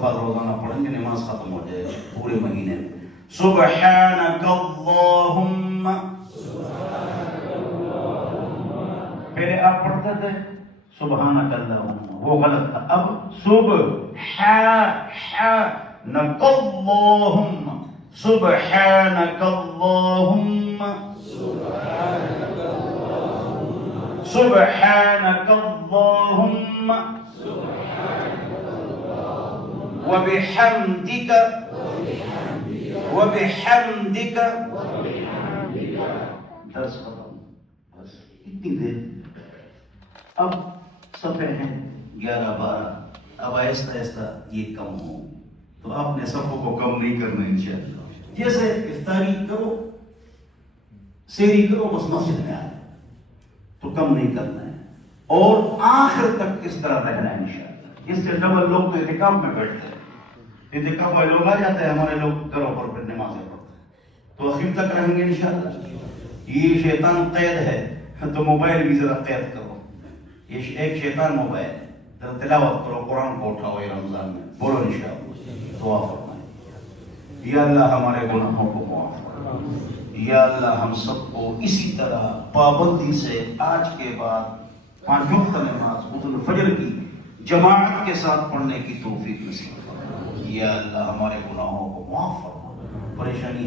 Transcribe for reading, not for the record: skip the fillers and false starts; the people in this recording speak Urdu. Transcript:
دفعہ روزانہ پڑھیں گے نماز ختم ہو جائے پورے مہینے میں. سبحانک اللہم. پہلے آپ پڑھتے تھے سبحانک اللہم، وہ غلط تھا. اب سبحانک اللہم، سبحانک اللہم، سبحانک اللہم وبحمدک وبحمدک. درس ختم. بس اتنی دیر. اب صفحے ہیں 11-12. اب آہستہ آہستہ یہ کم ہو. تو آپ نے صفوں کو کم نہیں کرنا انشاءاللہ. جیسے افطاری کرو، سحری کرو، بس مسجد میں آئے تو کم نہیں کرنا ہے، اور آخر تک اس طرح رہنا ہے انشاءاللہ. اس سے ڈبل لوگ تو اعتکاف میں بیٹھتے ہیں، اعتکاف والے لوگ آ جاتے ہیں، ہمارے لوگ گھروں پر پھر نمازیں پڑھتے ہیں، تو اخیر تک رہیں گے انشاءاللہ. یہ شیطان قید ہے تو موبائل بھی ذرا قید کرو. یہ ایک شیطان موبائل، ذرا تلاوت کرو، قرآن کو اٹھاؤ یہ رمضان میں. بولو انشاءاللہ. دعا فرمائیں. یا اللہ ہمارے گناہوں کو معاف کرو. یا اللہ ہم سب کو اسی طرح پابندی سے آج کے بعد 5 وقت نماز غسل فجر کی جماعت کے ساتھ پڑھنے کی توفیق نصیب فرما. یا اللہ ہمارے گناہوں کو معاف فرما. پریشانی